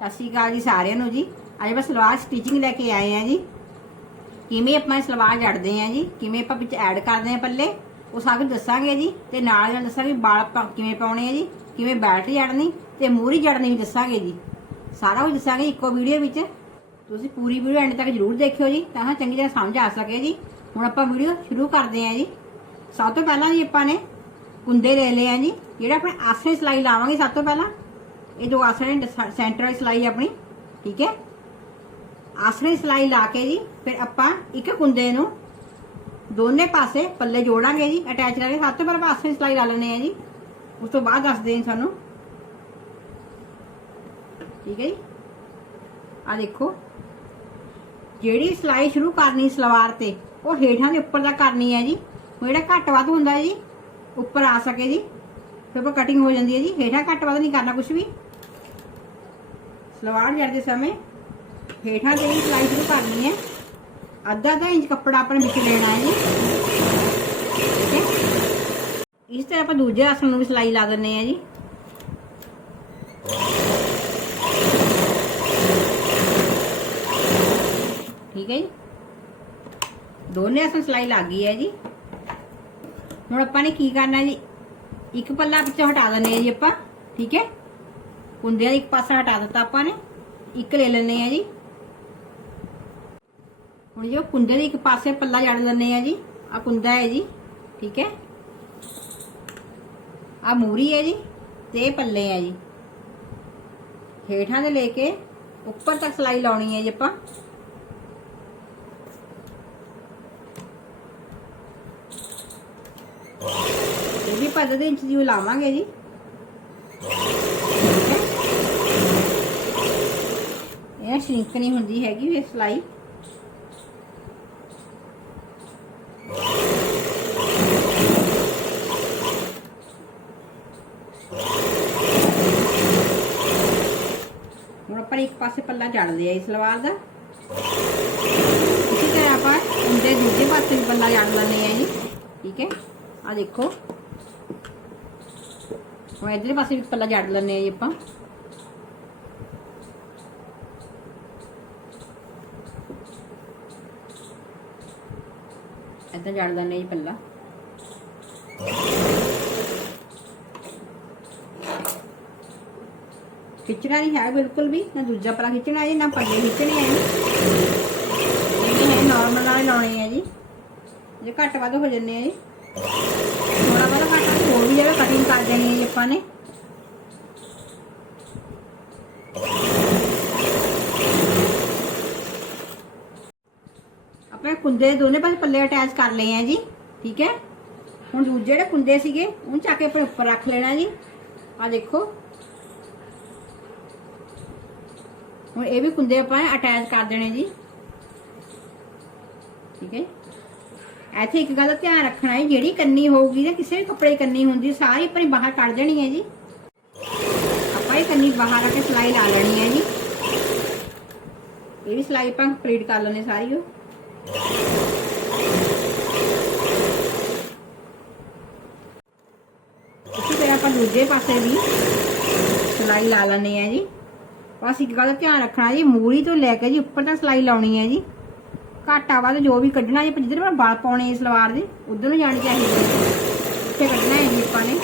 ਸਤਿ ਸ਼੍ਰੀ ਅਕਾਲ ਜੀ ਸਾਰਿਆਂ ਨੂੰ ਜੀ। ਅੱਜ ਆਪਾਂ ਸਲਵਾਰ ਸਟਿਚਿੰਗ ਲੈ ਕੇ ਆਏ ਆ ਜੀ। ਕਿਵੇਂ ਆਪਾਂ ਸਲਵਾਰ ਜੜਦੇ ਆ ਜੀ? ਕਿਵੇਂ ਆਪਾਂ ਵਿੱਚ ਐਡ ਕਰਦੇ ਆ ਪੱਲੇ? ਉਹ ਸਭ ਕੁਝ ਦੱਸਾਂਗੇ ਜੀ। ਤੇ ਨਾਲ ਨਾਲ ਦੱਸਾਂਗੇ ਵਾਲ ਆਪਾਂ ਕਿਵੇਂ ਪਾਉਣੇ ਆ ਜੀ, ਕਿਵੇਂ ਬੈਲਟ ਜੜਨੀ ਤੇ ਮੂਰੀ ਜੜਨੀ ਵੀ ਦੱਸਾਂਗੇ ਜੀ। ਸਾਰਾ ਕੁਝ ਦੱਸਾਂਗੇ ਇੱਕੋ ਵੀਡੀਓ ਵਿੱਚ। ਤੁਸੀਂ ਪੂਰੀ ਵੀਡੀਓ ਐਂਡ ਤੱਕ ਜਰੂਰ ਦੇਖਿਓ ਜੀ, ਤਾਂ ਚੰਗੀ ਤਰ੍ਹਾਂ ਸਮਝ ਆ ਸਕੇ ਜੀ। ਹੁਣ ਆਪਾਂ ਵੀਡੀਓ ਸ਼ੁਰੂ ਕਰਦੇ ਆ ਜੀ। ਸਭ ਤੋਂ ਪਹਿਲਾਂ ਜੀ ਆਪਾਂ ਨੇ ਕੁੰਦੇ ਲੈ ਲਏ ਆ ਜੀ। ਜਿਹੜਾ ਆਪਣੇ ਆਸਰੇ ਸਲਾਈ ਲਾਵਾਂਗੇ ਸਭ ਤੋਂ ਪਹਿਲਾਂ। ਇਹ ਜੋ ਆਸਰੇ ਸੈਂਟਰ ਵਾਲੀ ਸਲਾਈ ਆਪਣੀ, ਠੀਕ ਹੈ? ਆਸਰੇ ਸਲਾਈ ਲਾ ਕੇ ਜੀ, ਫਿਰ ਆਪਾਂ ਇੱਕ ਕੁੰਦੇ ਨੂੰ ਦੋਨੇ ਪਾਸੇ ਪੱਲੇ ਜੋੜਾਂਗੇ ਜੀ, ਅਟੈਚ ਕਰਕੇ ਸਭ ਤੋਂ ਪਹਿਲਾਂ ਆਪਾਂ ਆਸਰੇ ਸਲਾਈ ਲਾ ਲੈਣੇ ਆ ਜੀ। ਉਸ ਤੋਂ ਬਾਅਦ ਦੱਸਦੇ ਹਾਂ ਤੁਹਾਨੂੰ ਠੀਕ ਹੈ ਜੀ? ਆ ਦੇਖੋ। ਜਿਹੜੀ ਸਲਾਈ ਸ਼ੁਰੂ ਕਰਨੀ ਸਲਵਾਰ ਤੇ, ਉਹ ਹੇਠਾਂ ਦੇ ਉੱਪਰ ਦਾ ਕਰਨੀ ਹੈ ਜੀ। ਉਹ ਜਿਹੜਾ ਘੱਟ ਵੱਧ ਹੁੰਦਾ ਹੈ ਜੀ, ਉੱਪਰ ਆ ਸਕੇ ਜੀ। ਫਿਰ ਉਹ ਕਟਿੰਗ ਹੋ ਜਾਂਦੀ ਹੈ ਜੀ। ਹੇਠਾਂ ਘੱਟ ਵੱਧ ਨਹੀਂ ਕਰਨਾ ਕੁਝ ਵੀ। ਸਲਵਾਰ ਜੜਦੇ ਸਮੇਂ ਹੇਠਾਂ ਤੇ ਹੀ ਸਿਲਾਈ ਸ਼ੁਰੂ ਕਰਨੀ ਹੈ। ਅੱਧਾ ਅੱਧਾ ਇੰਚ ਕੱਪੜਾ ਆਪਾਂ ਵਿੱਚ ਲੈਣਾ ਹੈ ਜੀ। ਠੀਕ ਹੈ। ਇਸ ਤਰ੍ਹਾਂ ਆਪਾਂ ਦੂਜੇ ਆਸਣ ਨੂੰ ਵੀ ਸਿਲਾਈ ਲਾ ਦਿੰਨੇ ਆ ਜੀ। ਠੀਕ ਹੈ ਜੀ। ਦੋਨੇ ਆਸਣ ਸਿਲਾਈ ਲੱਗ ਗਈ ਹੈ ਜੀ। ਹੁਣ ਆਪਾਂ ਨੇ ਕੀ ਕਰਨਾ ਜੀ? ਇੱਕ ਪੱਲਾ ਵਿੱਚੋਂ ਹਟਾ ਦਿੰਨੇ ਆ ਜੀ ਆਪਾਂ। ਠੀਕ ਹੈ। ਕੁੰਦਿਆਂ ਦਾ ਇੱਕ ਪਾਸਾ ਹਟਾ ਦਿੱਤਾ ਆਪਾਂ ਨੇ, ਇੱਕ ਲੈ ਲੈਣੇ ਆ ਜੀ। ਹੁਣ ਜੋ ਕੁੰਦੇ ਦੇ ਇੱਕ ਪਾਸੇ ਪੱਲਾ ਜੜ ਲੈਣੇ ਆ ਜੀ। ਆ ਕੁੰਦਾ ਹੈ ਜੀ, ਠੀਕ ਹੈ। ਆ ਮੂਰੀ ਹੈ ਜੀ, ਤੇ ਪੱਲੇ ਆ ਜੀ। ਹੇਠਾਂ ਦੇ ਲੈ ਕੇ ਉੱਪਰ ਤੱਕ ਸਲਾਈ ਲਾਉਣੀ ਹੈ ਜੀ ਆਪਾਂ। ਇਹ ਵੀ ਪੱਦ ਦੇ ਇੰਚ ਦੀ ਲਾਵਾਂਗੇ ਜੀ। ਇਹ ਸ਼ਰਿੰਕ ਨਹੀਂ ਹੁੰਦੀ ਹੈਗੀ ਇਹ ਸਲਾਈ। ਹੁਣ ਆਪਾਂ ਇੱਕ ਪਾਸੇ ਪੱਲਾ ਜੜ ਲਿਆ ਇਸ ਸਲਵਾਰ ਦਾ। ਇਸੇ ਤਰ੍ਹਾਂ ਆਪਾਂ ਉਹਦੇ ਦੂਜੇ ਪਾਸੇ ਵੀ ਪੱਲਾ ਜੜ ਲੈਣੇ ਆ ਜੀ। ਠੀਕ ਹੈ? ਆ ਦੇਖੋ। ਹੁਣ ਇਧਰਲੇ ਪਾਸੇ ਵੀ ਪੱਲਾ ਜੜ ਲੈਣੇ ਆ ਜੀ ਆਪਾਂ। ਇੱਦਾਂ ਜੜ ਲੈਣੇ ਪੱਲਾ ਖਿੱਚਣਾ ਨਹੀਂ ਹੈ ਬਿਲਕੁਲ ਵੀ, ਨਾ ਦੂਜਾ ਪਲਾ ਖਿੱਚਣਾ ਹੈ, ਨਾ ਪੱਲੇ ਖਿੱਚਣੇ ਹੈ ਇਹ ਹੈ ਨਾਰਮਲ ਨਾਲ ਲਾਉਣੇ ਹੈ ਜੀ। ਜੇ ਘੱਟ ਵੱਧ ਹੋ ਜੰਨੇ ਆ ਜੀ। ਥੋੜਾ ਬਹੁਤ ਘੱਟ ਹੋਰ ਵੀ ਜਿਹੜਾ ਕਟਿੰਗ ਕਰ ਦੇਣੀ ਹੈ ਜੀ ਆਪਾਂ ਨੇ। ਆਪਣੇ ਕੁੰਦੇ ਦੇ ਦੋਨੇ ਪਾਸੇ ਪੱਲੇ ਅਟੈਚ ਕਰ ਲਏ ਆ ਜੀ, ਠੀਕ ਹੈ? ਹੁਣ ਦੂਜੇ ਜਿਹੜੇ ਕੁੰਦੇ ਸੀਗੇ, ਉਹਨੂੰ ਚੱਕ ਕੇ ਆਪਣੇ ਉੱਪਰ ਰੱਖ ਲੈਣਾ ਜੀ। ਆ ਦੇਖੋ। ਹੁਣ ਇਹ ਵੀ ਕੁੰਦੇ ਆਪਾਂ ਅਟੈਚ ਕਰ ਦੇਣੇ ਜੀ। ਠੀਕ ਹੈ ਇੱਥੇ ਇੱਕ ਗੱਲ ਦਾ ਧਿਆਨ ਰੱਖਣਾ ਹੈ, ਜਿਹੜੀ ਕੰਨੀ ਹੋਊਗੀ ਨਾ, ਕਿਸੇ ਵੀ ਕੱਪੜੇ ਦੀ ਕੰਨੀ ਹੁੰਦੀ, ਸਾਰੀ ਆਪਣੀ ਬਾਹਰ ਕੱਢ ਦੇਣੀ ਹੈ ਜੀ। ਆਪਾਂ ਇਹ ਕੰਨੀ ਬਾਹਰ ਆ ਕੇ ਸਲਾਈ ਲਾ ਲੈਣੀ ਹੈ ਜੀ। ਇਹ ਵੀ ਸਲਾਈ ਆਪਾਂ ਕੰਪਲੀਟ ਕਰ ਲੈਣੇ ਸਾਰੀ ਉਹ। ਇਸੇ ਤਰ੍ਹਾਂ ਆਪਾਂ ਦੂਜੇ ਪਾਸੇ ਵੀ ਸਲਾਈ ਲਾ ਲੈਣੇ ਆ ਜੀ। ਬਸ ਇੱਕ ਗੱਲ ਦਾ ਧਿਆਨ ਰੱਖਣਾ ਜੀ, ਮੂਰੀ ਤੋਂ ਲੈ ਕੇ ਜੀ ਉੱਪਰ ਤੱਕ ਸਲਾਈ ਲਾਉਣੀ ਹੈ ਜੀ। ਘਾਟਾ ਵੱਧ ਜੋ ਵੀ ਕੱਢਣਾ ਜੀ ਜਿੱਧਰ ਆਪਾਂ ਬਾਲ ਪਾਉਣੇ ਇਸ ਸਲਵਾਰ ਦੇ, ਉਧਰ ਨੂੰ ਜਾਣੀ ਚਾਹੀਦੀ ਹੈ ਇੱਥੇ ਕੱਢਣਾ ਹੈ ਜੀ ਆਪਾਂ ਨੇ।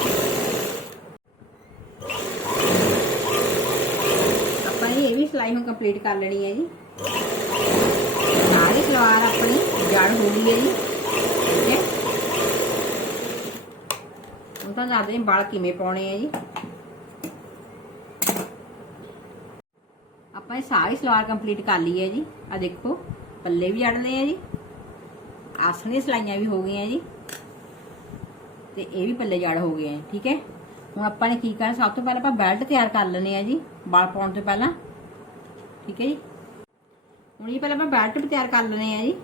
ਆਪਾਂ ਨੇ ਇਹ ਵੀ ਸਲਾਈ ਹੁਣ ਕੰਪਲੀਟ ਕਰ ਲੈਣੀ ਹੈ ਜੀ। ਸਲਵਾਰ ਆਪਣੀ ਜੜ ਹੋ ਗਈ ਹੈ ਜੀ। ਠੀਕ ਹੈ। ਹੁਣ ਤਾਂ ਦੱਸਦੇ ਹਾਂ ਵਾਲ ਕਿਵੇਂ ਪਾਉਣੇ ਆ ਜੀ। ਆਪਾਂ ਇਹ ਸਾਰੀ ਸਲਵਾਰ ਕੰਪਲੀਟ ਕਰ ਲਈ ਹੈ ਜੀ। ਆ ਦੇਖੋ, ਪੱਲੇ ਵੀ ਜੜ ਆ ਜੀ। ਆਸਣੀ ਸਲਾਈਆਂ ਵੀ ਹੋ ਗਈਆਂ ਜੀ। ਤੇ ਇਹ ਵੀ ਪੱਲੇ ਜੜ ਹੋ ਗਏ ਆ, ਠੀਕ ਹੈ। ਹੁਣ ਆਪਾਂ ਨੇ ਕੀ ਕਰਨਾ, ਸਭ ਤੋਂ ਪਹਿਲਾਂ ਆਪਾਂ ਬੈਲਟ ਤਿਆਰ ਕਰ ਲੈਣੇ ਆ ਜੀ, ਵਾਲ ਪਾਉਣ ਤੋਂ ਪਹਿਲਾਂ। ਠੀਕ ਹੈ ਜੀ। ਹੁਣ ਇਹ ਪਹਿਲਾਂ ਆਪਾਂ ਬੈਲਟ ਵੀ ਤਿਆਰ ਕਰ ਲੈਣੇ ਆ ਜੀ।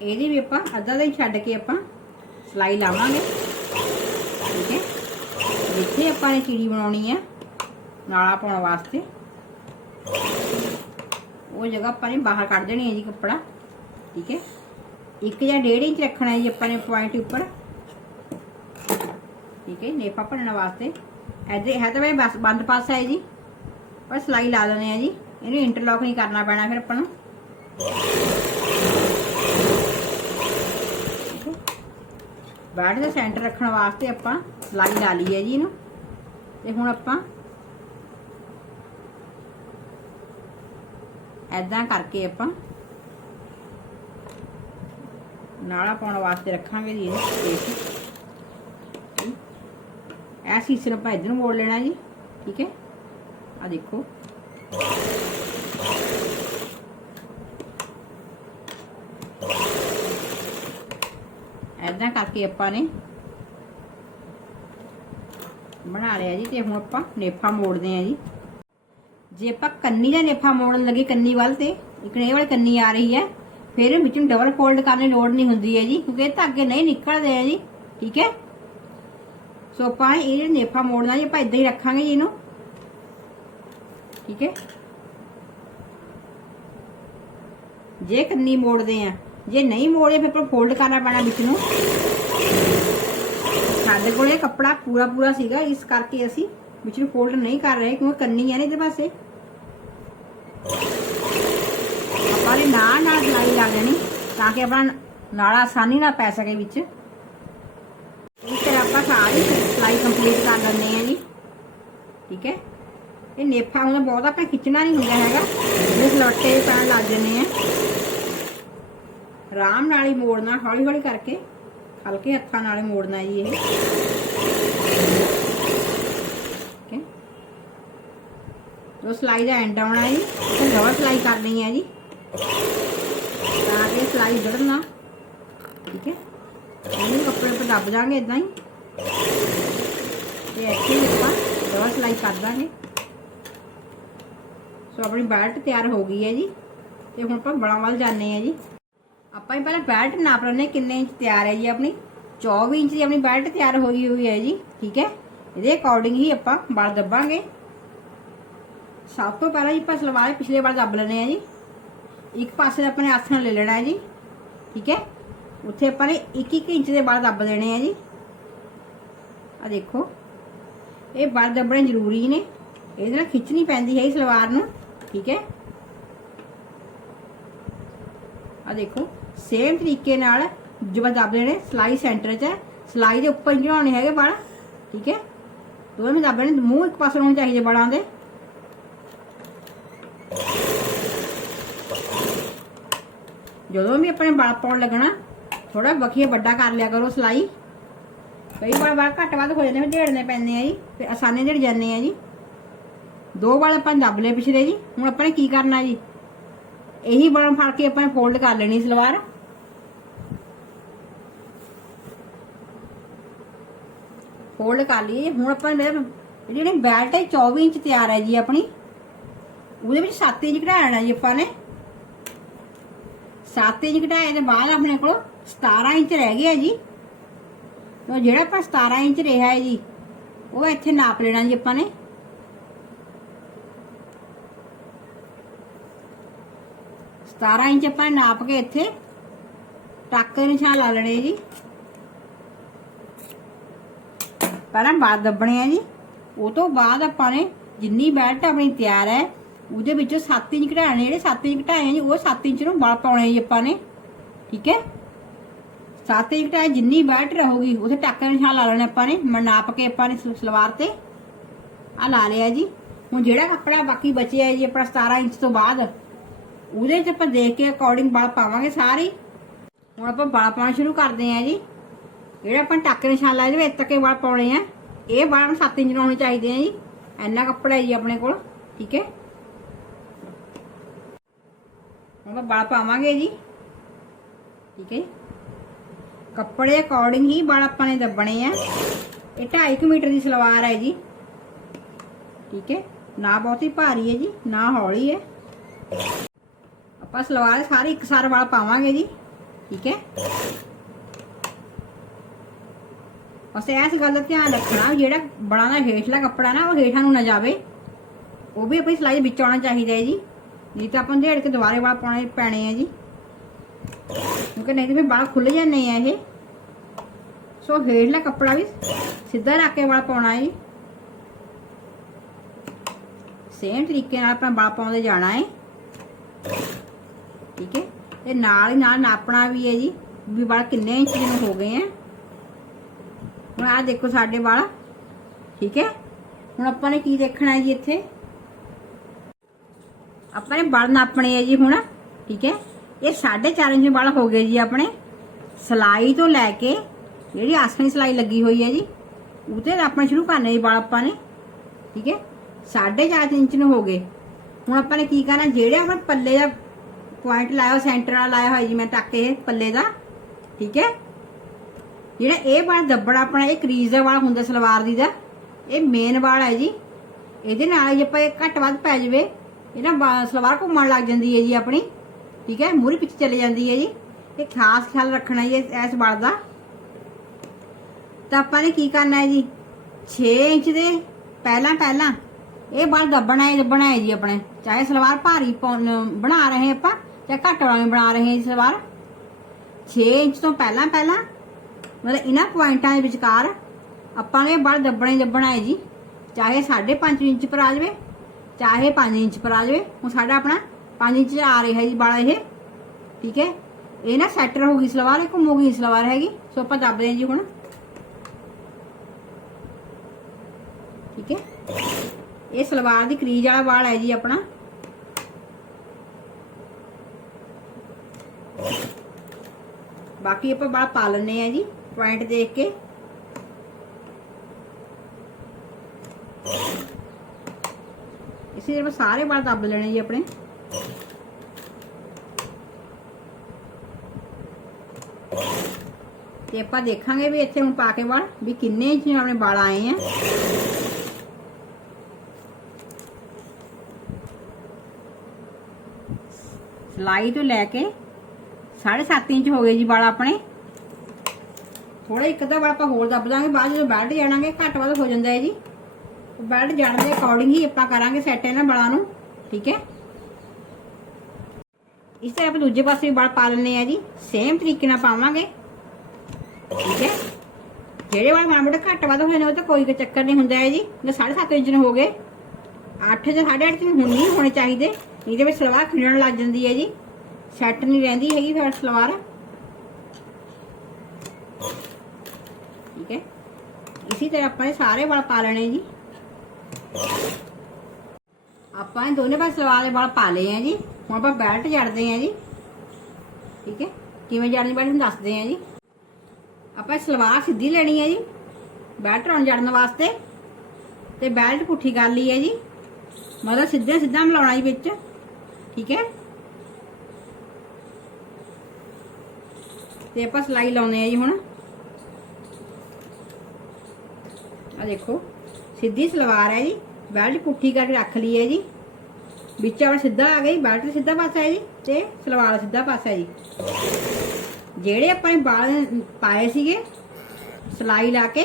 ਇਹਦੀ ਵੀ ਆਪਾਂ ਅੱਧਾ ਦਾ ਹੀ ਛੱਡ ਕੇ ਆਪਾਂ ਸਲਾਈ ਲਾਵਾਂਗੇ। ਠੀਕ ਹੈ। ਜਿੱਥੇ ਆਪਾਂ ਨੇ ਚੀੜੀ ਬਣਾਉਣੀ ਆ, ਨਾਲਾ ਪਾਉਣ ਵਾਸਤੇ। ਉਹ ਜਗ੍ਹਾ ਆਪਾਂ ਨੇ ਬਾਹਰ ਕੱਢ ਦੇਣੀ ਹੈ ਜੀ ਕੱਪੜਾ। ਠੀਕ ਹੈ। ਇੱਕ ਜਾਂ ਡੇਢ ਇੰਚ ਰੱਖਣਾ ਜੀ ਆਪਾਂ ਨੇ ਪੁਆਇੰਟ ਉੱਪਰ। ਠੀਕ ਹੈ ਨੇਪਾ ਭਰਨ ਵਾਸਤੇ। ਐਦੇ ਹੈ ਤਾਂ ਬਸ ਬੰਦ ਪਾਸਾ ਹੈ ਜੀ। ਪਰ ਸਲਾਈ ਲਾ ਦਿੰਦੇ ਆ ਜੀ। ਇਹਨੂੰ ਇੰਟਰਲੌਕ ਨਹੀਂ ਕਰਨਾ ਪੈਣਾ ਫਿਰ ਆਪਾਂ ਨੂੰ। ਬੈਡ ਦਾ ਸੈਂਟਰ ਰੱਖਣ ਵਾਸਤੇ ਆਪਾਂ ਸਲਾਈ ਲਾ ਲਈ ਹੈ ਜੀ ਇਹਨੂੰ। ਤੇ ਹੁਣ ਆਪਾਂ ਐਦਾਂ ਕਰਕੇ ਆਪਾਂ ਨਾਲਾ ਪਾਉਣ ਵਾਸਤੇ ਰੱਖਾਂਗੇ ਜੀ ਇਹ ਇਹ ਸੀਸੇ ਨੂੰ ਆਪਾਂ ਇੱਧਰ ਨੂੰ ਮੋੜ ਲੈਣਾ ਜੀ। ਠੀਕ ਹੈ। ਆ ਦੇਖੋ ਐਦਾਂ ਕਰਕੇ ਆਪਾਂ ਨੇ ਬਣਾ ਲਿਆ ਜੀ ਤੇ ਹੁਣ ਆਪਾਂ ਨੇਫਾ ਮੋੜਦੇ ਆ ਜੀ ਜੇ ਆਪਾਂ ਕੰਨੀ ਦਾ ਨੇਫਾ ਮੋੜਨ ਲੱਗੇ ਕੰਨੀ ਵੱਲ ਤੇ ਇੱਕ ਇਹ ਵਾਲੀ ਕੰਨੀ ਆ ਰਹੀ ਹੈ ਫਿਰ ਵਿੱਚ ਨੂੰ ਡਬਲ ਫੋਲਡ ਕਰਨ ਦੀ ਲੋੜ ਨਹੀਂ ਹੁੰਦੀ ਹੈ ਜੀ ਕਿਉਂਕਿ ਇਹ ਧਾਗੇ ਨਹੀਂ ਨਿਕਲਦੇ ਆ ਜੀ ਠੀਕ ਹੈ ਸੋ ਆਪਾਂ ਇਹ ਜਿਹੜਾ ਨੇਫਾ ਮੋੜਨਾ ਜੀ ਆਪਾਂ ਇਦਾਂ ਹੀ ਰੱਖਾਂਗੇ ਜੀ ਇਹਨੂੰ ਠੀਕ ਹੈ? ਜੇ ਕੰਨੀ ਮੋੜਦੇ ਆ, ਜੇ ਨਹੀਂ ਮੋੜੇ, ਫਿਰ ਆਪਾਂ ਫੋਲਡ ਕਰਨਾ ਪੈਣਾ ਵਿੱਚ ਨੂੰ। ਸਾਡੇ ਕੋਲ ਇਹ ਕੱਪੜਾ ਪੂਰਾ ਪੂਰਾ ਸੀਗਾ, ਇਸ ਕਰਕੇ ਅਸੀਂ ਵਿੱਚ ਨੂੰ ਫੋਲਡ ਨਹੀਂ ਕਰ ਰਹੇ, ਕਿਉਂਕਿ ਕੰਨੀ ਹੈ ਨੇ ਇਹਦੇ ਪਾਸੇ। ਆਪਾਂ ਨੇ ਨਾਲ ਨਾਲ ਸਲਾਈ ਲਾ ਲੈਣੀ ਤਾਂ ਕਿ ਆਪਣਾ ਨਾਲਾ ਆਸਾਨੀ ਨਾਲ ਪੈ ਸਕੇ ਵਿੱਚ। ਇਸ ਤਰ੍ਹਾਂ ਆਪਾਂ ਸਾਰੀ ਸਲਾਈ ਕੰਪਲੀਟ ਕਰ ਲੈਂਦੇ ਆ ਜੀ। ਠੀਕ ਹੈ? ਇਹ ਨੇਫਾ ਹੁਣ ਬਹੁਤ ਆਪਾਂ ਖਿੱਚਣਾ ਨਹੀਂ ਹੁੰਦਾ ਹੈਗਾ। ਇਹ ਸਲੋਟੇ ਪੈਣ ਲੱਗ ਜੰਨੇ ਆ। ਆਰਾਮ ਨਾਲ ਹੀ ਮੋੜਨਾ ਹੌਲੀ ਹੌਲੀ ਕਰਕੇ। ਹਲਕੇ ਹੱਥਾਂ ਨਾਲ ਹੀ ਮੋੜਨਾ ਜੀ ਇਹ। ਠੀਕ ਹੈ। ਜੋ ਸਲਾਈ ਦਾ ਐਂਡ ਆਉਣਾ ਜੀ। ਤੇ ਡਬਲ ਸਲਾਈ ਕਰਨੀ ਹੈ ਜੀ। ਤਾਂ ਕਿ ਸਲਾਈ ਜੜਨਾ ਠੀਕ ਹੈ। ਇਹਨੂੰ ਕੱਪੜੇ ਪਰ ਦੱਬ ਜਾਾਂਗੇ ਇਦਾਂ ਹੀ। ਤੇ ਇੱਥੇ ਆਪਾਂ ਡਬਲ ਸਲਾਈ ਕਰ ਦਾਂਗੇ। ਸੋ ਆਪਣੀ ਬੈਲਟ ਤਿਆਰ ਹੋ ਗਈ ਹੈ ਜੀ। ਤੇ ਹੁਣ ਆਪਾਂ ਬਲਾਂ ਵੱਲ ਜਾਂਦੇ ਆ ਜੀ। ਆਪਾਂ ਹੀ ਪਹਿਲਾਂ ਬੈਲਟ ਨਾਪ ਲੈਣੇ ਕਿੰਨੇ ਇੰਚ ਤਿਆਰ ਹੈ ਜੀ ਆਪਣੀ। 24 ਇੰਚ ਦੀ ਆਪਣੀ ਬੈਲਟ ਤਿਆਰ ਹੋਈ ਹੋਈ ਹੈ ਜੀ, ਠੀਕ ਹੈ। ਇਹਦੇ ਅਕੋਰਡਿੰਗ ਹੀ ਆਪਾਂ ਬਲ ਦੱਬਾਂਗੇ। ਸਭ ਤੋਂ ਪਹਿਲਾਂ ਜੀ ਆਪਾਂ ਸਲਵਾਰ ਪਿਛਲੇ ਵਾਰ ਦੱਬ ਲੈਣੇ ਆ ਜੀ। ਇੱਕ ਪਾਸੇ ਆਪਣੇ ਹੱਥ ਨਾਲ ਲੈ ਲੈਣਾ ਹੈ ਜੀ, ਠੀਕ ਹੈ। ਉੱਥੇ ਆਪਾਂ ਨੇ 1-1 ਇੰਚ ਦੇ ਬਲ ਦੱਬ ਦੇਣੇ ਆ ਜੀ। ਆ ਦੇਖੋ। ਇਹ ਬਲ ਦੱਬਣੇ ਜ਼ਰੂਰੀ ਨੇ। ਇਹਦੇ ਨਾਲ ਖਿੱਚਣੀ ਪੈਂਦੀ ਹੈ ਸਲਵਾਰ ਨੂੰ। ਠੀਕ ਹੈ? ਆ ਦੇਖੋ ਸੇਮ ਤਰੀਕੇ ਨਾਲ ਜਿਵੇਂ ਦੱਬ ਲੈਣੇ ਸਲਾਈ ਸੈਂਟਰ 'ਚ ਹੈ। ਸਲਾਈ ਦੇ ਉੱਪਰ ਨਹੀਂ ਚੜਾਉਣੇ ਹੈਗੇ ਬਲ ਠੀਕ ਹੈ? ਦੋਵੇਂ ਵੀ ਦੱਬ ਲੈਣੇ ਮੂੰਹ ਇੱਕ ਪਾਸੇ ਹੋਣੇ ਚਾਹੀਦੇ ਬਲਾਂ ਦੇ। ਜਦੋਂ ਵੀ ਆਪਣੇ ਬਲ ਪਾਉਣ ਲੱਗਣਾ ਥੋੜਾ ਬਖੀਏ ਵੱਡਾ ਕਰ ਲਿਆ ਕਰੋ ਸਲਾਈ। ਕਈ ਵਾਰ ਬਾਰ ਘੱਟ ਵੱਧ ਹੋ ਜਾਂਦੇ ਫਿਰ ਢੇੜਨੇ ਪੈਂਦੇ ਆ ਜੀ ਫਿਰ ਆਸਾਨੀ ਢੇੜ ਜਾਂਦੇ ਆ ਜੀ। ਦੋ ਵਾਲ ਆਪਾਂ ਦੱਬ ਲਏ ਪਿਛਲੇ ਜੀ, ਹੁਣ ਆਪਾਂ ਨੇ ਕੀ ਕਰਨਾ ਜੀ? ਇਹੀ ਬਟਨ ਫੜ ਕੇ ਆਪਾਂ ਨੇ ਫੋਲਡ ਕਰ ਲੈਣੀ ਸਲਵਾਰ। ਫੋਲਡ ਕਰ ਲਈ ਹੁਣ ਆਪਾਂ ਮੇਰੇ ਜਿਹੜੀ ਬੈਲਟ ਹੈ 24 ਇੰਚ ਤਿਆਰ ਹੈ ਜੀ ਆਪਣੀ। ਉਹਦੇ ਵਿੱਚ 7 ਇੰਚ ਘਟਾਣਾ ਜੀ ਆਪਾਂ ਨੇ। 7 ਇੰਚ ਘਟਾਏ ਦੇ ਬਾਅਦ ਆਪਣੇ ਕੋਲ 17 ਇੰਚ ਰਹਿ ਗਿਆ ਜੀ। ਤੋ ਜਿਹੜਾ ਆਪਾਂ 17 ਇੰਚ ਰਿਹਾ ਹੈ ਜੀ, ਉਹ ਇੱਥੇ ਨਾਪ ਲੈਣਾ ਜੀ ਆਪਾਂ ਨੇ। ਸਤਾਰਾਂ ਇੰਚ ਆਪਾਂ ਨਾਪ ਕੇ ਇੱਥੇ। ਟੱਕ ਦੇ ਨਿਸ਼ਾਨ ਲਾ ਲੈਣੇ ਜੀ। ਪਹਿਲਾਂ ਬਾਅਦ ਦੱਬਣੇ ਆ ਜੀ। ਉਹ ਤੋਂ ਬਾਅਦ ਆਪਾਂ ਨੇ ਜਿੰਨੀ ਬੈਲਟ ਆਪਣੀ ਤਿਆਰ ਹੈ, ਉਹਦੇ ਵਿੱਚੋਂ 7 ਇੰਚ ਘਟਾਣੇ ਜਿਹੜੇ 7 ਇੰਚ ਘਟਾਏ ਜੀ, ਉਹ 7 ਇੰਚ ਨੂੰ ਬਲ ਪਾਉਣੇ ਜੀ ਆਪਾਂ ਨੇ। ਠੀਕ ਹੈ? 7 ਇੰਚ ਘਟਾਏ, ਜਿੰਨੀ ਬੈਲਟ ਰਹੂਗੀ, ਉਹਦੇ ਟੱਕ ਦੇ ਨਿਸ਼ਾਨ ਲਾ ਲੈਣੇ ਆਪਾਂ ਨੇ। ਮੈਂ ਨਾਪ ਕੇ ਆਪਾਂ ਨੇ ਸਲਵਾਰ ਤੇ। ਆ ਲਾ ਲਿਆ ਜੀ। ਹੁਣ ਜਿਹੜਾ ਕੱਪੜਾ ਬਾਕੀ ਬਚਿਆ ਜੀ, ਆਪਣਾ 17 ਇੰਚ ਤੋਂ ਬਾਅਦ। ਉਹਦੇ 'ਚ ਆਪਾਂ ਦੇਖ ਕੇ ਅਕੋਰਡਿੰਗ ਬਲ ਪਾਵਾਂਗੇ ਸਾਰੇ ਹੁਣ ਆਪਾਂ ਬਲ ਪਾਉਣਾ ਸ਼ੁਰੂ ਕਰਦੇ ਆਂ ਜੀ। ਜਿਹੜਾ ਆਪਾਂ ਟੱਕ ਨਿਸ਼ਾਨ ਲਾਇਆ ਜਿਹਦੇ ਤੱਕ ਬਲ ਪਾਉਣੇ ਆ, ਇਹ ਬਲ 7 ਇੰਚ ਹੋਣੇ ਚਾਹੀਦੇ ਆ ਜੀ। ਇੰਨਾ ਕੱਪੜਾ ਹੈ ਜੀ ਆਪਣੇ ਕੋਲ, ਠੀਕ ਹੈ? ਹੁਣ ਆਪਾਂ ਬਲ ਪਾਵਾਂਗੇ ਜੀ। ਠੀਕ ਹੈ ਜੀ। ਕੱਪੜੇ ਅਕੋਰਡਿੰਗ ਹੀ ਬਲ ਆਪਾਂ ਨੇ ਦੱਬਣੇ ਆ। ਇਹ 2.5 ਮੀਟਰ ਦੀ ਸਲਵਾਰ ਹੈ ਜੀ। ਠੀਕ ਹੈ? ਨਾ ਬਹੁਤੀ ਭਾਰੀ ਹੈ ਜੀ, ਨਾ ਹੌਲੀ ਹੈ। ਆਪਾਂ ਸਲਵਾਰ ਸਾਰੇ ਇੱਕ ਸਾਰ ਵਾਲਾ ਪਾਵਾਂਗੇ ਜੀ, ਠੀਕ ਹੈ? ਬਸ ਇਸ ਗੱਲ ਦਾ ਧਿਆਨ ਰੱਖਣਾ, ਜਿਹੜਾ ਬੜਾ ਨਾ ਹੇਠਲਾ ਕੱਪੜਾ ਨਾ, ਉਹ ਹੇਠਾਂ ਨੂੰ ਨਾ ਜਾਵੇ। ਉਹ ਵੀ ਆਪਣੀ ਸਲਾਈ ਵਿੱਚ ਆਉਣਾ ਚਾਹੀਦਾ ਹੈ ਜੀ। ਨਹੀਂ ਤਾਂ ਆਪਾਂ ਢੇੜ ਕੇ ਦੁਬਾਰੇ ਵਾਲ ਪਾਉਣੇ ਪੈਣੇ ਆ ਜੀ। ਕਿਉਂਕਿ ਨਹੀਂ ਤਾਂ ਫਿਰ ਬਾਲ ਖੁੱਲ ਜਾਂਦੇ ਆ ਇਹ। ਸੋ ਹੇਠਲਾ ਕੱਪੜਾ ਵੀ ਸਿੱਧਾ ਰੱਖ ਕੇ ਵਾਲਾ ਪਾਉਣਾ ਹੈ ਜੀ। ਸੇਮ ਤਰੀਕੇ ਨਾਲ ਆਪਾਂ ਬਲ ਪਾਉਂਦੇ ਜਾਣਾ ਹੈ। ਠੀਕ ਹੈ? ਤੇ ਨਾਲ ਹੀ ਨਾਲ ਨਾਪਣਾ ਵੀ ਹੈ ਜੀ, ਵੀ ਬਲ ਕਿੰਨੇ ਇੰਚ ਦੇ ਹੋ ਗਏ ਆ ਹੁਣ ਆਹ ਦੇਖੋ ਸਾਡੇ ਵਾਲ, ਠੀਕ ਹੈ? ਹੁਣ ਆਪਾਂ ਨੇ ਕੀ ਦੇਖਣਾ ਹੈ ਜੀ ਇੱਥੇ? ਆਪਾਂ ਨੇ ਬਲ ਨਾਪਣੇ ਹੈ ਜੀ ਹੁਣ, ਠੀਕ ਹੈ? ਇਹ 4.5 ਇੰਚ ਬਲ ਹੋ ਗਏ ਜੀ ਆਪਣੇ। ਸਲਾਈ ਤੋਂ ਲੈ ਕੇ ਜਿਹੜੀ ਆਸਣੀ ਸਲਾਈ ਲੱਗੀ ਹੋਈ ਹੈ ਜੀ, ਉਹਦੇ ਨਾਪਣਾ ਸ਼ੁਰੂ ਕਰਨੇ ਜੀ ਬਲ ਆਪਾਂ ਨੇ, ਠੀਕ ਹੈ? 4.5 ਇੰਚ ਨੂੰ ਹੋ ਗਏ। ਹੁਣ ਆਪਾਂ ਨੇ ਕੀ ਕਰਨਾ, ਜਿਹੜੇ ਆਪਾਂ ਪੱਲੇ ਦਾ ਪੁਆਇੰਟ ਲਾਇਆ ਸੈਂਟਰ ਵਾਲਾ ਲਾਇਆ ਹੋਇਆ ਜੀ ਮੈਂ ਟੱਕ ਇਹ ਪੱਲੇ ਦਾ, ਠੀਕ ਹੈ? ਜਿਹੜਾ ਇਹ ਵਾਲ ਦੱਬੜਾ ਆਪਣਾ, ਇਹ ਕਰੀਜ਼ ਦਾ ਵਾਲ ਹੁੰਦਾ ਸਲਵਾਰ ਦੀ ਦਾ, ਇਹ ਮੇਨ ਵਾਲ ਹੈ ਜੀ। ਇਹਦੇ ਨਾਲ ਜੇ ਆਪਾਂ ਘੱਟ ਵੱਧ ਪੈ ਜਾਵੇ। ਇਹ ਨਾ ਸਲਵਾਰ ਘੁੰਮਣ ਲੱਗ ਜਾਂਦੀ ਹੈ ਜੀ ਆਪਣੀ, ਠੀਕ ਹੈ? ਮੂਰੀ ਪਿੱਛੇ ਚਲੇ ਜਾਂਦੀ ਹੈ ਜੀ। ਇਹ ਖਾਸ ਖਿਆਲ ਰੱਖਣਾ ਜੀ ਇਸ ਇਸ ਵਾਲ ਦਾ। ਤਾਂ ਆਪਾਂ ਨੇ ਕੀ ਕਰਨਾ ਹੈ ਜੀ? 6 ਇੰਚ ਦੇ ਪਹਿਲਾਂ ਪਹਿਲਾਂ ਇਹ ਵਾਲ ਦੱਬਣਾ ਹੈ ਦੱਬਣਾ ਹੈ ਜੀ ਆਪਣੇ। ਚਾਹੇ ਸਲਵਾਰ ਭਾਰੀ ਬਣਾ ਰਹੇ ਆਪਾਂ ਜਾਂ ਘੱਟ ਵਾਲੀ ਬਣਾ ਰਹੇ ਹਾਂ ਜੀ ਸਲਵਾਰ 6 ਇੰਚ ਤੋਂ ਪਹਿਲਾਂ ਪਹਿਲਾਂ, ਮਤਲਬ ਇਹਨਾਂ ਪੁਆਇੰਟਾਂ ਦੇ ਵਿਚਕਾਰ ਆਪਾਂ ਨੇ ਬਲ ਦੱਬਣੇ ਹੀ ਦੱਬਣਾ ਹੈ ਜੀ। ਚਾਹੇ 5.5 ਇੰਚ ਪਰ ਆ ਜਾਵੇ, ਚਾਹੇ 5 ਇੰਚ ਪਰ ਆ ਜਾਵੇ। ਹੁਣ ਸਾਡਾ ਆਪਣਾ 5 ਇੰਚ ਆ ਰਿਹਾ ਜੀ ਬਲ ਇਹ। ਠੀਕ ਹੈ? ਇਹ ਨਾ ਸੈਟਰ ਹੋ ਗਈ ਸਲਵਾਰ, ਇਹ ਘੁੰਮੂਗੀ ਸਲਵਾਰ ਹੈਗੀ। ਸੋ ਆਪਾਂ ਦੱਬਦੇ ਹਾਂ ਜੀ ਹੁਣ। ਠੀਕ ਹੈ? ਇਹ ਸਲਵਾਰ ਦੀ ਕਰੀਜ ਵਾਲਾ ਵਾਲ ਹੈ ਜੀ ਆਪਣਾ। ਬਾਕੀ ਆਪਾਂ ਬਾਲ ਪਾ ਲੈਣੇ ਆ ਜੀ ਪੁਆਇੰਟ ਦੇਖ ਕੇ ਇਸੇ ਤਰ੍ਹਾਂ ਸਾਰੇ ਬਾਲ ਦੱਬ ਲੈਣੇ ਜੀ ਆਪਣੇ ਤੇ ਆਪਾਂ ਦੇਖਾਂਗੇ ਵੀ ਇੱਥੇ ਹੁਣ ਪਾ ਕੇ ਵਾਲ ਵੀ ਕਿੰਨੇ ਇੰਚ ਆਪਣੇ ਵਾਲ ਆਏ ਆ ਸਲਾਈ ਤੋਂ ਲੈ ਕੇ 7.5 ਇੰਚ ਹੋ ਗਏ ਜੀ ਵਾਲ ਆਪਣੇ। ਥੋੜਾ ਇੱਕ ਅੱਧਾ ਵਾਲ ਆਪਾਂ ਹੋਰ ਦੱਬ ਦਾਂਗੇ, ਬਾਅਦ ਜਦੋਂ ਬੈਲਟ ਜਾਣਾਂਗੇ, ਘੱਟ ਵੱਧ ਹੋ ਜਾਂਦਾ ਹੈ ਜੀ। ਬੈਲਟ ਜਾਣ ਦੇ ਅਕੋਰਡਿੰਗ ਹੀ ਆਪਾਂ ਕਰਾਂਗੇ ਸੈੱਟ ਇਹਨਾਂ ਵਾਲਾਂ ਨੂੰ, ਠੀਕ ਹੈ? ਇਸ ਤਰ੍ਹਾਂ ਆਪਾਂ ਦੂਜੇ ਪਾਸੇ ਵੀ ਵਾਲ ਪਾ ਲੈਣੇ ਆ ਜੀ ਸੇਮ ਤਰੀਕੇ ਨਾਲ ਪਾਵਾਂਗੇ। ਠੀਕ ਹੈ? ਜਿਹੜੇ ਵਾਲ ਮਾੜੇ ਘੱਟ ਵੱਧ ਹੋਏ ਨੇ, ਉਹ ਤਾਂ ਕੋਈ ਚੱਕਰ ਨਹੀਂ ਹੁੰਦਾ ਹੈ ਜੀ। ਜੇ 7.5 ਇੰਚ ਨੂੰ ਹੋ ਗਏ 8 ਜਾਂ 8.5 ਨੂੰ ਹੁਣ ਨਹੀਂ ਹੋਣੇ ਚਾਹੀਦੇ, ਇਹਦੇ ਵਿੱਚ ਸਲਵਾਰ ਖਿੜਣ ਲੱਗ ਜਾਂਦੀ ਹੈ ਜੀ। ਸੈੱਟ ਨਹੀਂ ਰਹਿੰਦੀ ਹੈਗੀ ਫਿਰ ਸਲਵਾਰ। ਠੀਕ ਹੈ। ਇਸੇ ਤਰ੍ਹਾਂ ਆਪਾਂ ਇਹ ਸਾਰੇ ਵਾਲ ਪਾ ਲੈਣੇ ਜੀ। ਆਪਾਂ ਇਹ ਦੋਨੇ ਪਾਸੇ ਸਲਵਾਰ ਦੇ ਵਾਲ ਪਾ ਲਏ ਆ ਜੀ। ਹੁਣ ਆਪਾਂ ਬੈਲਟ ਜੜਦੇ ਆ ਜੀ। ਠੀਕ ਹੈ। ਕਿਵੇਂ ਜੜਨੀ ਬੈਲਟ ਨੂੰ ਦੱਸਦੇ ਆ ਜੀ। ਆਪਾਂ ਸਲਵਾਰ ਸਿੱਧੀ ਲੈਣੀ ਹੈ ਜੀ। ਬੈਲਟ ਰੌਣ ਜੜਨ ਵਾਸਤੇ। ਤੇ ਬੈਲਟ ਪੁੱਠੀ ਕਰ ਲਈ ਹੈ ਜੀ। ਮਤਲਬ ਸਿੱਧਾ ਸਿੱਧਾ ਮਿਲਾਉਣਾ ਜੀ ਵਿੱਚ। ਠੀਕ ਹੈ। ਤੇ ਆਪਾਂ ਸਲਾਈ ਲਾਉਨੇ ਆ ਜੀ ਹੁਣ। ਆ ਦੇਖੋ, ਸਿੱਧੀ ਸਲਵਾਰ ਹੈ ਜੀ, ਬੈਲਟ ਪੁੱਠੀ ਕਰਕੇ ਰੱਖ ਲਈ ਹੈ ਜੀ। ਵਿੱਚ ਆਪਣਾ ਸਿੱਧਾ ਆ ਗਈ ਬੈਲਟ ਸਿੱਧਾ ਪਾਸਾ ਹੈ ਜੀ ਤੇ ਸਲਵਾਰ ਸਿੱਧਾ ਪਾਸਾ ਹੈ ਜੀ। ਜਿਹੜੇ ਆਪਾਂ ਨੇ ਬਾਲ ਪਾਏ ਸੀਗੇ, ਸਲਾਈ ਲਾ ਕੇ,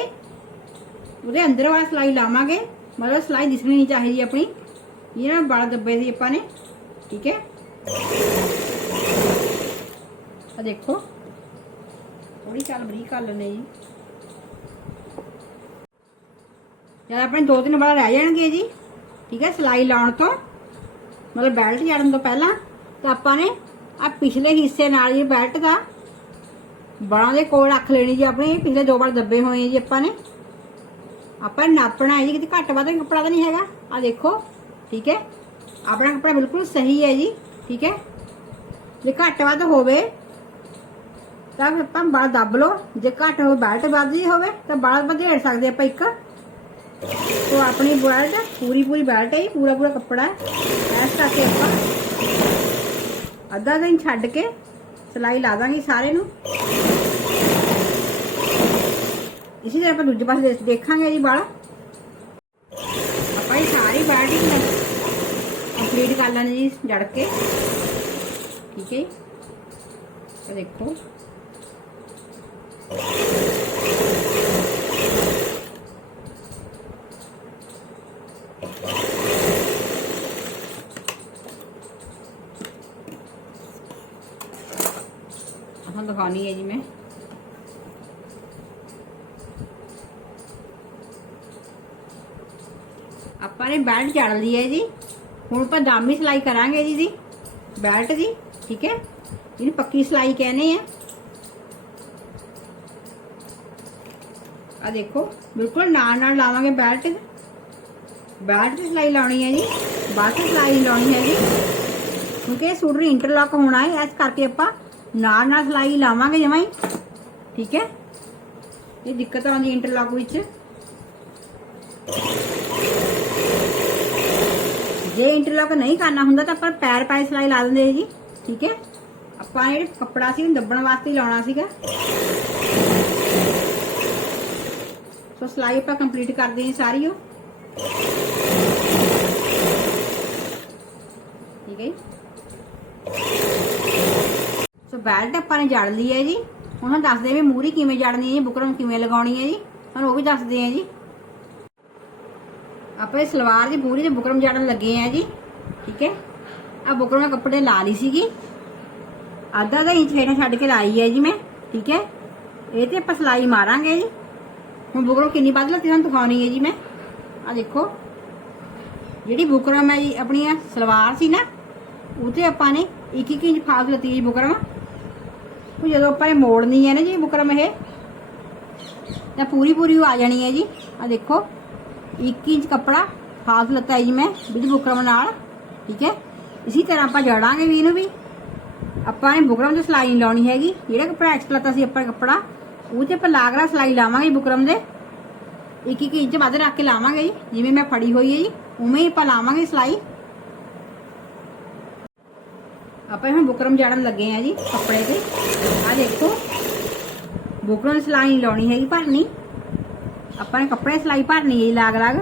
ਉਹਦੇ ਅੰਦਰ ਵਾਲਾ ਸਲਾਈ ਲਾਵਾਂਗੇ। ਮਤਲਬ ਸਲਾਈ ਦਿਸਣੀ ਨਹੀਂ ਚਾਹੀਦੀ ਆਪਣੀ। ਇਹ ਬਾਲ ਦੱਬੇ ਸੀ ਆਪਾਂ ਨੇ, ਠੀਕ ਹੈ? ਆ ਦੇਖੋ। ਥੋੜੀ ਚੱਲ ਬਰੀਕ ਕਰ ਲੈਣੇ ਜੀ ਜਦ ਆਪਣੇ ਦੋ ਤਿੰਨ ਵਾਰ ਰਹਿ ਜਾਣਗੇ ਜੀ। ਠੀਕ ਹੈ, ਸਲਾਈ ਲਾਉਣ ਤੋਂ। ਮਤਲਬ ਬੈਲਟ ਜੜਨ ਤੋਂ ਪਹਿਲਾਂ ਤਾਂ ਆਪਾਂ ਨੇ ਆ ਪਿਛਲੇ ਹਿੱਸੇ ਨਾਲ ਜੀ ਬੈਲਟ ਦਾ ਬਾਹਾਂ ਦੇ ਕੋਲ ਰੱਖ ਲੈਣੀ ਜੀ ਆਪਣੇ। ਪਿਛਲੇ ਦੋ ਵਾਰ ਦੱਬੇ ਹੋਏ ਜੀ ਆਪਾਂ ਨੇ। ਆਪਾਂ ਨਾਪਣਾ ਹੈ ਜੀ, ਕਿਤੇ ਘੱਟ ਵੱਧ ਕੱਪੜਾ ਤਾਂ ਨਹੀਂ ਹੈਗਾ। ਆ ਦੇਖੋ, ਠੀਕ ਹੈ। ਆਪਣਾ ਕੱਪੜਾ ਬਿਲਕੁਲ ਸਹੀ ਹੈ ਜੀ, ਠੀਕ ਹੈ। ਜੇ ਘੱਟ ਵੱਧ ਹੋਵੇ ਤਾਂ ਫਿਰ ਆਪਾਂ ਬਾਲ ਦੱਬ ਲਓ। ਜੇ ਘੱਟ ਹੋਵੇ ਬੈਲਟ ਵੱਧਦੀ ਹੋਵੇ ਤਾਂ ਬਾਲ ਵਧੇੜ ਸਕਦੇ ਆਪਾਂ ਇੱਕ। ਤੋ ਆਪਣੀ ਬੈਲਟ ਪੂਰੀ ਪੂਰੀ ਬੈਲਟ ਹੈ ਜੀ, ਪੂਰਾ ਪੂਰਾ ਕੱਪੜਾ ਹੈ। ਇਸ ਕਰਕੇ ਆਪਾਂ ਅੱਧਾ ਦਿਨ ਛੱਡ ਕੇ ਸਿਲਾਈ ਲਾ ਦਾਂਗੇ ਸਾਰੇ ਨੂੰ। ਇਸੇ ਤਰ੍ਹਾਂ ਆਪਾਂ ਦੂਜੇ ਪਾਸੇ ਦੇਖਾਂਗੇ ਜੀ ਬਾਲ ਆਪਾਂ ਇਹ ਸਾਰੀ ਬੈਲਟ ਹੀ ਕੰਪਲੀਟ ਕਰ ਲੈਣੀ ਜੀ ਜੜ ਕੇ। ਠੀਕ ਹੈ ਜੀ? ਇਹ ਦੇਖੋ। ਆਪਾਂ ਦਿਖਾਉਣੀ ਹੈ ਜੀ ਮੈਂ। ਆਪਾਂ ਨੇ ਬੈਲਟ ਚੜ ਲਈ ਹੈ ਜੀ। ਹੁਣ ਆਪਾਂ ਦਾਮੀ ਸਿਲਾਈ ਕਰਾਂਗੇ ਜੀ। ਦੀ ਬੈਲਟ ਦੀ ਠੀਕ ਹੈ? ਇਹਨੂੰ ਪੱਕੀ ਸਿਲਾਈ ਕਹਿੰਦੇ ਆ। ਆ ਦੇਖੋ, ਬਿਲਕੁਲ ਨਾਲ ਨਾਲ ਲਾਵਾਂਗੇ ਬੈਲਟ ਬੈਲਟ ਦੀ ਸਿਲਾਈ ਲਾਉਣੀ ਹੈ ਜੀ, ਬਾਅਦ ਚ ਸਿਲਾਈ ਲਾਉਣੀ ਹੈ ਜੀ। ਕਿਉਂਕਿ ਇਹ ਸੂਟ ਇੰਟਰਲੌਕ ਹੋਣਾ ਹੈ, ਇਸ ਕਰਕੇ ਆਪਾਂ ਨਾਲ ਨਾਲ ਸਿਲਾਈ ਲਾਵਾਂਗੇ ਜਮਾਂ ਹੀ। ਠੀਕ ਹੈ? ਇਹ ਦਿੱਕਤ ਆਉਂਦੀ ਇੰਟਰਲੌਕ ਵਿੱਚ। ਜੇ ਇੰਟਰਲੌਕ ਨਹੀਂ ਕਰਨਾ ਹੁੰਦਾ ਤਾਂ ਆਪਾਂ ਪੈਰ ਪਾਏ ਸਿਲਾਈ ਲਾ ਦਿੰਦੇ ਜੀ। ਠੀਕ ਹੈ? ਆਪਾਂ ਇਹ ਕੱਪੜਾ ਸੀ ਉਹਨੂੰ ਦੱਬਣ ਵਾਸਤੇ ਲਾਉਣਾ ਸੀਗਾ। ਸੋ ਸਿਲਾਈ ਆਪਾਂ ਕੰਪਲੀਟ ਕਰਦੇ ਹਾਂ ਸਾਰੀ ਉਹ। ਠੀਕ ਹੈ ਜੀ। ਸੋ ਬੈਲਟ ਆਪਾਂ ਨੇ ਜੜ ਲਈ ਹੈ ਜੀ। ਹੁਣ हम ਦੱਸਦੇ ਵੀ ਮੂਰੀ ਕਿਵੇਂ ਜੜਨੀ ਹੈ ਜੀ, ਬੁਕਰਮ ਕਿਵੇਂ ਲਗਾਉਣੀ ਹੈ ਜੀ। ਤੁਹਾਨੂੰ ਉਹ ਵੀ ਦੱਸਦੇ ਹਾਂ ਜੀ। ਆਪਾਂ ਇਹ ਸਲਵਾਰ ਦੀ ਮੂਰੀ ਤੇ ਬੁਕਰਮ ਜੜਨ ਲੱਗੇ ਆ ਜੀ। ਠੀਕ ਹੈ। ਆ ਬੁਕਰਮ ਦੇ ਕੱਪੜੇ ਲਾ ਲਈ ਸੀਗੀ। ਅੱਧਾ ਦਾ ਇੰਚ ਹੇਠਾਂ ਛੱਡ ਕੇ ਲਾਈ ਹੈ ਜੀ ਮੈਂ। ਠੀਕ ਹੈ। ਇਹ ਤੇ ਆਪਾਂ ਸਲਾਈ ਮਾਰਾਂਗੇ ਜੀ। ਹੁਣ ਬੁਕਰਮ ਕਿੰਨੀ ਵੱਧ ਲੱਤੀ ਤੁਹਾਨੂੰ ਦਿਖਾਉਣੀ ਹੈ ਜੀ ਮੈਂ। ਆ ਦੇਖੋ। ਜਿਹੜੀ ਬੁਕਰਮ ਹੈ ਜੀ, ਆਪਣੀ ਆਹ ਸਲਵਾਰ ਸੀ ਨਾ ਉਹ ਆਪਾਂ ਨੇ ਇੱਕ ਇੱਕ ਇੰਚ ਫਾਸ ਲੱਤੀ ਜੀ ਬੁਕਰਮ ਉਹ ਜਦੋਂ ਆਪਾਂ ਇਹ ਮੋੜਨੀ ਹੈ ਨਾ ਜੀ ਬੁਕਰਮ ਇਹ, ਤਾਂ ਪੂਰੀ ਪੂਰੀ ਆ ਜਾਣੀ ਹੈ ਜੀ। ਆ ਦੇਖੋ 1 ਇੰਚ ਕੱਪੜਾ ਹਾਫ ਲੱਤਾ ਜੀ ਮੈਂ ਵਿੱਚ ਬੁਕਰਮ ਨਾਲ, ਠੀਕ ਹੈ? ਇਸੇ ਤਰ੍ਹਾਂ ਆਪਾਂ ਜੜਾਂਗੇ ਵੀ ਇਹਨੂੰ ਵੀ। ਆਪਾਂ ਨੇ ਬੁਕਰਮ ਤੇ ਸਿਲਾਈ ਨਹੀਂ ਲਾਉਣੀ ਹੈਗੀ। ਜਿਹੜਾ ਕੱਪੜਾ ਐਕਸਟਰਾ ਲੱਤਾ ਸੀ, ਆਪਾਂ ਕੱਪੜਾ ਉਹ ਤੇ ਆਪਾਂ ਲਾਗਰਾ ਸਿਲਾਈ ਲਾਵਾਂਗੇ ਬੁਕਰਮ ਦੇ 1 1 ਇੰਚ ਵੱਧ ਰੱਖ ਕੇ ਲਾਵਾਂਗੇ ਜੀ, ਜਿਵੇਂ ਮੈਂ ਫੜੀ ਹੋਈ ਹੈ ਜੀ, ਉਵੇਂ ਹੀ ਆਪਾਂ ਲਾਵਾਂਗੇ ਸਿਲਾਈ। ਆਪਾਂ ਹੁਣ ਬੁਕਰਮ ਜੜਨ ਲੱਗੇ ਆ ਜੀ, ਕੱਪੜੇ ਤੇ। ਆ ਦੇਖੋ, ਬੁਕਰਮ ਦੀ ਸਿਲਾਈ ਲਾਉਣੀ ਹੈਗੀ ਭਰਨੀ। ਆਪਾਂ ਨੇ ਕੱਪੜੇ ਸਿਲਾਈ ਭਰਨੀ ਹੈ ਲਾਗ ਲਾਗ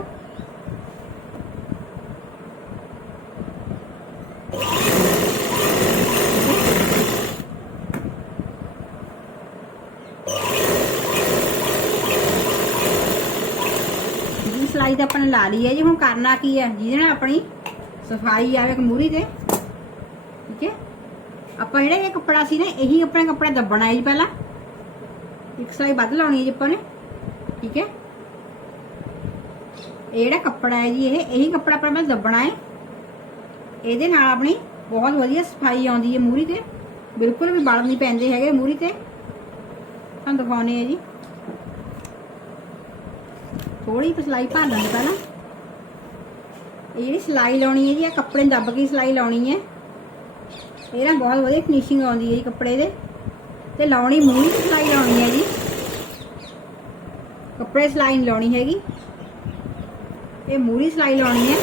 ਜੀ ਤਾਂ ਆਪਾਂ ਨੇ ਲਾ ਲਈ ਹੈ ਜੀ, ਹੁਣ ਕਰਨਾ ਕੀ ਹੈ? ਜਿਹਦੇ ਨਾਲ ਆਪਣੀ ਸਫ਼ਾਈ ਆਵੇ ਕਮੂਰੀ ਤੇ, ਠੀਕ ਹੈ? ਆਪਾਂ ਜਿਹੜਾ ਇਹ ਕੱਪੜਾ ਸੀ ਨਾ, ਇਹੀ ਆਪਣਾ ਕੱਪੜਾ ਦੱਬਣਾ ਹੈ ਜੀ ਪਹਿਲਾਂ। ਇੱਕ ਸਿਲਾਈ ਵੱਧ ਲਾਉਣੀ ਹੈ ਜੀ ਆਪਾਂ ਨੇ, ਠੀਕ ਹੈ? ਇਹ ਜਿਹੜਾ ਕੱਪੜਾ ਹੈ ਜੀ, ਇਹ ਇਹੀ ਕੱਪੜਾ ਆਪਾਂ ਮੈਂ ਦੱਬਣਾ ਹੈ। ਇਹਦੇ ਨਾਲ ਆਪਣੀ ਬਹੁਤ ਵਧੀਆ ਸਫ਼ਾਈ ਆਉਂਦੀ ਹੈ ਮੂਰੀ ਤੇ। ਬਿਲਕੁਲ ਵੀ ਬਲ ਨਹੀਂ ਪੈਂਦੇ ਹੈਗੇ ਮੂਰੀ ਤੇ। ਤੁਹਾਨੂੰ ਦਿਖਾਉਣੇ ਆ ਜੀ। ਥੋੜੀ ਸਿਲਾਈ ਭਰ ਲੈਣੀ ਪਹਿਲਾਂ। ਇਹ ਜਿਹੜੀ ਸਿਲਾਈ ਲਾਉਣੀ ਹੈ ਜੀ ਆ ਕੱਪੜੇ ਨੂੰ ਦੱਬ ਕੇ ਸਿਲਾਈ ਲਾਉਣੀ ਹੈ। ਇਹ ਨਾ ਬਹੁਤ ਵਧੀਆ ਫਿਨਿਸ਼ਿੰਗ ਆਉਂਦੀ ਹੈ ਜੀ ਕੱਪੜੇ ਦੇ। ਤੇ ਲਾਉਣੀ ਮੂਰੀ ਤੇ ਸਿਲਾਈ ਲਾਉਣੀ ਹੈ ਜੀ। ਕੱਪੜੇ ਸਿਲਾਈ ਨਹੀਂ ਲਾਉਣੀ ਹੈਗੀ। ਇਹ ਮੂਰੀ ਸਿਲਾਈ ਲਾਉਣੀ ਹੈ,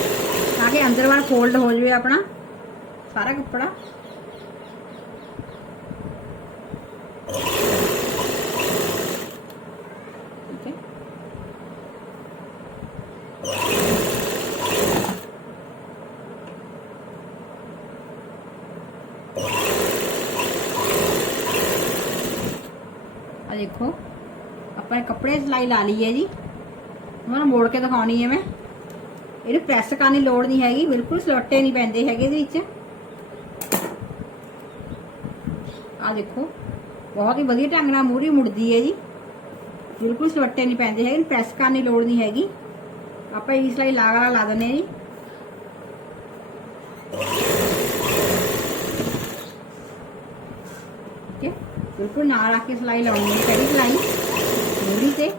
ਤਾਂ ਕਿ ਅੰਦਰ ਵਾਲ ਫੋਲਡ ਹੋ ਜਾਵੇ ਆਪਣਾ। ਸਾਰਾ ਕੱਪੜਾ। ਦੇਖੋ। ਆਪਾਂ ਇਹ ਕੱਪੜੇ ਸਿਲਾਈ ਲਾ ਲਈ ਹੈ ਜੀ ਹੁਣ ਮੋੜ ਕੇ ਦਿਖਾਉਣੀ ਹੈ ਮੈਂ। ਇਹਨੂੰ ਪ੍ਰੈਸ ਕਰਨ ਦੀ ਲੋੜ ਨਹੀਂ ਹੈਗੀ, ਬਿਲਕੁਲ ਸਲੋਟੇ ਨਹੀਂ ਪੈਂਦੇ ਹੈਗੇ ਇਹਦੇ ਵਿੱਚ। ਆ ਦੇਖੋ, ਬਹੁਤ ਹੀ ਵਧੀਆ ਢੰਗ ਨਾਲ ਮੂਰੀ ਮੁੜਦੀ ਹੈ ਜੀ। ਬਿਲਕੁਲ ਸਲੋਟੇ ਨਹੀਂ ਪੈਂਦੇ ਹੈਗੇ ਪ੍ਰੈਸ ਕਰਨ ਦੀ ਲੋੜ ਨਹੀਂ ਹੈਗੀ। ਆਪਾਂ ਇਹ ਸਿਲਾਈ ਲਾਗਰਾ ਲਾ ਦਿੰਦੇ ਹਾਂ ਜੀ ਠੀਕ ਹੈ ਬਿਲਕੁਲ ਨਾਲ ਰੱਖ ਕੇ ਸਿਲਾਈ ਲਾਉਣੀ ਹੈ ਕਿਹੜੀ ਸਿਲਾਈ? ਮੂਰੀ ਤੇ।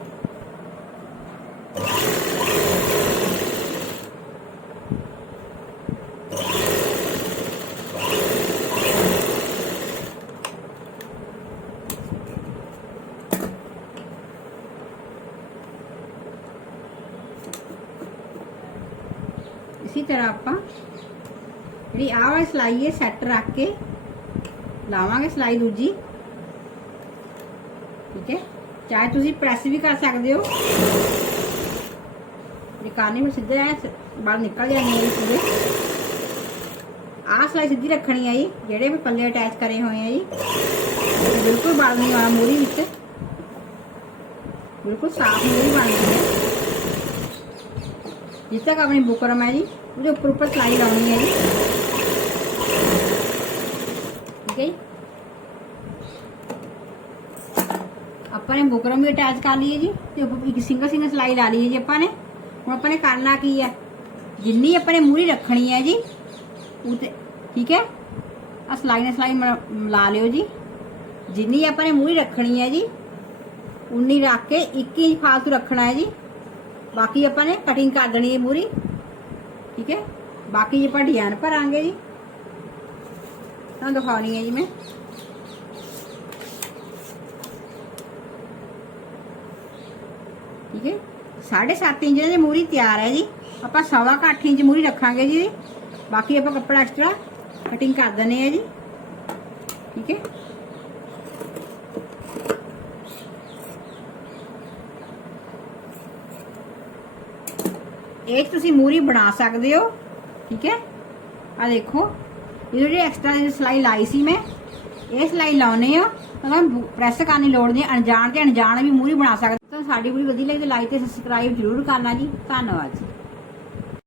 ਇਸੇ ਤਰ੍ਹਾਂ ਆਪਾਂ ਜਿਹੜੀ ਆਹ ਵਾਲੀ ਸਿਲਾਈ ਹੈ ਸੈੱਟ ਰੱਖ ਕੇ ਲਾਵਾਂਗੇ ਸਿਲਾਈ ਦੂਜੀ। ਚਾਹੇ ਤੁਸੀਂ ਪ੍ਰੈਸ ਵੀ ਕਰ ਸਕਦੇ ਹੋ ਨਿਕਾਲਣੀ ਵਿੱਚ ਸਿੱਧੇ ਆਏ ਬਾਹਰ ਨਿਕਲ ਜਾਂਦੇ ਆ ਜੀ ਸਿੱਧੇ ਆਹ ਸਿਲਾਈ ਸਿੱਧੀ ਰੱਖਣੀ ਹੈ ਜੀ ਜਿਹੜੇ ਵੀ ਪੱਲੇ ਅਟੈਚ ਕਰੇ ਹੋਏ ਆ ਜੀ ਤੇ ਬਿਲਕੁਲ ਬਾਲ ਨਹੀਂ ਆਉਣਾ ਮੂਰੀ ਵਿੱਚ ਬਿਲਕੁਲ ਸਾਫ਼ ਮੂਰੀ ਬਣਦੀ ਹੈ ਜਿੱਥੇ ਤੱਕ ਆਪਣੀ ਬੁਕਰਮ ਹੈ ਜੀ ਉਹਦੇ ਉੱਪਰ ਉੱਪਰ ਸਿਲਾਈ ਲਾਉਣੀ ਹੈ ਜੀ ਠੀਕ ਹੈ ਜੀ ਆਪਾਂ ਨੇ ਬੁਕਰਮ ਵੀ ਅਟੈਚ ਕਰ ਲਈ ਹੈ ਜੀ ਤੇ ਉੱਪਰ ਇੱਕ ਸਿੰਗਲ ਸਿੰਗਲ ਸਿਲਾਈ ਲਾ ਲਈ ਹੈ ਜੀ ਆਪਾਂ ਨੇ ਹੁਣ ਆਪਾਂ ਨੇ ਕਰਨਾ ਕੀ ਹੈ ਜਿੰਨੀ ਆਪਾਂ ਨੇ ਮੂਰੀ ਰੱਖਣੀ ਹੈ ਜੀ ਉਹ ਤੇ ਠੀਕ ਹੈ ਆ ਸਲਾਈ ਨਾਲ ਸਲਾਈ ਮ- ਮਿਲਾ ਲਿਓ ਜੀ ਜਿੰਨੀ ਆਪਾਂ ਨੇ ਮੂਰੀ ਰੱਖਣੀ ਹੈ ਜੀ ਉਨੀ ਰੱਖ ਕੇ 1 ਇੰਚ ਫਾਲਤੂ ਰੱਖਣਾ ਹੈ ਜੀ ਬਾਕੀ ਆਪਾਂ ਨੇ ਕਟਿੰਗ ਕਰ ਦੇਣੀ ਹੈ ਮੂਰੀ ਠੀਕ ਹੈ ਬਾਕੀ ਜੇ ਆਪਾਂ ਡਿਜ਼ਾਈਨ ਭਰਾਂਗੇ ਜੀ ਤੁਹਾਨੂੰ ਦਿਖਾਉਣੀ ਹੈ ਜੀ ਮੈਂ ਠੀਕ ਹੈ 7.5 ਇੰਚ ਦੀ ਮੂਰੀ ਤਿਆਰ ਹੈ ਜੀ। ਆਪਾਂ ਸਵਾ ਕੁ ਅੱਠ ਇੰਚ ਮੂਰੀ ਰੱਖਾਂਗੇ ਜੀ। ਬਾਕੀ ਆਪਾਂ ਕੱਪੜਾ ਐਕਸਟਰਾ ਕਟਿੰਗ ਕਰ ਦਨੇ ਆ ਜੀ। ਠੀਕ ਹੈ। ਇਹ 'ਚ ਤੁਸੀਂ ਮੂਰੀ ਬਣਾ ਸਕਦੇ ਹੋ। ਠੀਕ ਹੈ। ਆ ਦੇਖੋ ਇਹ ਜਿਹੜੀ ਐਕਸਟਰਾ ਦੀ ਸਲਾਈ ਲਾਈ ਸੀ ਮੈਂ। ਇਹ ਸਲਾਈ ਲਾਉਨੇ ਆ ਤਾਂ ਪ੍ਰੈਸ ਕਰਨੀ ਲੋੜ ਨਹੀਂ। ਅਣਜਾਣ ਤੇ ਅਣਜਾਣ ਵੀ ਮੂਰੀ ਬਣਾ ਸਕਦੇ ਤਾਂ ਸਾਡੀ ਵੀਡੀਓ ਵਧੀਆ ਲੱਗੀ ਤਾਂ ਲਾਈਕ ਤੇ ਸਬਸਕ੍ਰਾਈਬ ਜ਼ਰੂਰ ਕਰਨਾ ਜੀ। ਧੰਨਵਾਦ ਜੀ।